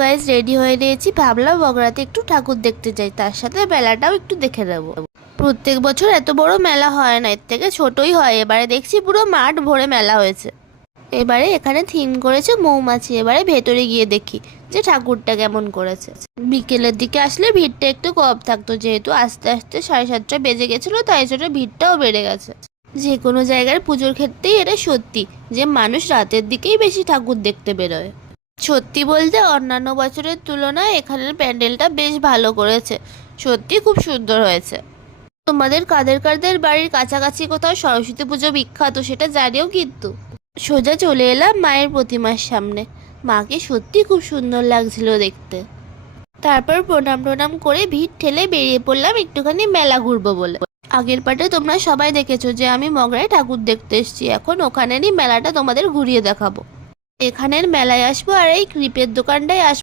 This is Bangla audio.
গাইস রেডি হয়ে নিয়েছি, ভাবলাম বগরাতে একটু ঠাকুর দেখতে যাই, তার সাথে মেলাটাও একটু দেখে নেবো। প্রত্যেক বছর এত বড় মেলা হয় না, এর থেকে ছোটই হয়। এবারে দেখছি পুরো মাঠ ভরে মেলা হয়েছে। এবারে এখানে থিম করেছে মৌমাছি। এবারে ভেতরে গিয়ে দেখি যে ঠাকুরটা কেমন করেছে। বিকেলের দিকে আসলে ভিড়টা একটু কম থাকতো, যেহেতু আস্তে আস্তে 7:30 বেজে গেছিলো, তাই জন্য ভিড়টাও বেড়ে গেছে। যে কোনো জায়গার পুজোর ক্ষেত্রেই এটা সত্যি যে মানুষ রাতের দিকেই বেশি ঠাকুর দেখতে বেরোয়। সত্যি বলতে অন্যান্য বছরের তুলনায় এখানের প্যান্ডেলটা বেশ ভালো করেছে, সত্যি খুব সুন্দর হয়েছে। তোমাদের কাদের কাদের বাড়ির কাছাকাছি কোথাও সরস্বতী পুজো বিখ্যাত সেটা জানিও কিন্তু। সোজা চলে এলাম মায়ের প্রতিমার সামনে। মাকে সত্যি খুব সুন্দর লাগছিল দেখতে। তারপর প্রণাম প্রণাম করে ভিড় ঠেলে বেরিয়ে পড়লাম একটুখানি মেলা ঘুরবো বলে। আগের পার্টে তোমরা সবাই দেখেছো যে আমি মগরায় ঠাকুর দেখতে এসেছি, এখন ওখানেরই মেলাটা তোমাদের ঘুরিয়ে দেখাবো। এখানের মেলায় আসবো আর এই ক্রিপের দোকানটায় আসবো।